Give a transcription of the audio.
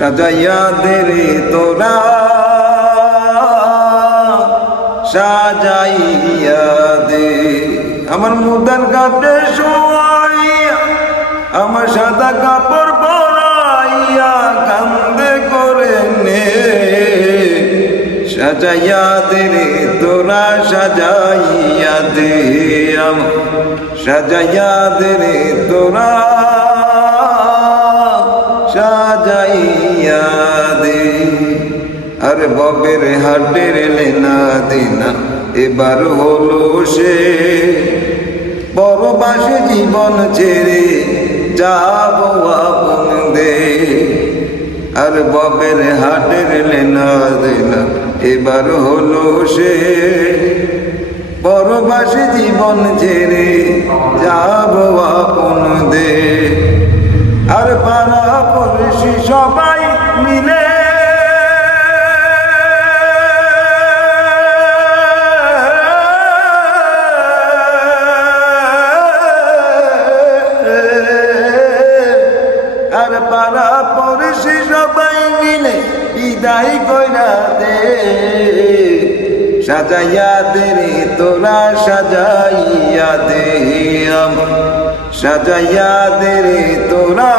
সাজাইয়া দে রে তোরা সাজাইয়া দে আমার মুদার কাপড়ে শোয়াইয়া আমার সাদা কাপড় পরাইয়া কান্দে করে নে সাজাইয়া দে রে তোরা সাজাইয়া দে আমার সাজাইয়া দে রে তোরা সাজাইয়া দে আরে ববের হাটের লেনা দেনা এবার হলো সে পরবাসে জীবন ছেড়ে যাব আপন দে আর ববের হাটের লেনা দেনা এবার হলো সে পরবাসে জীবন ছেড়ে যাব আপন দে আর পাড়া পড়শি সবাই মিলে আর পাড়া পড়শি সবাই মিলে বিদায় কইরা দে সাজাইয়া দে রে তোরা সাজাইয়া দে আমার সাজাইয়া দে রে তোরা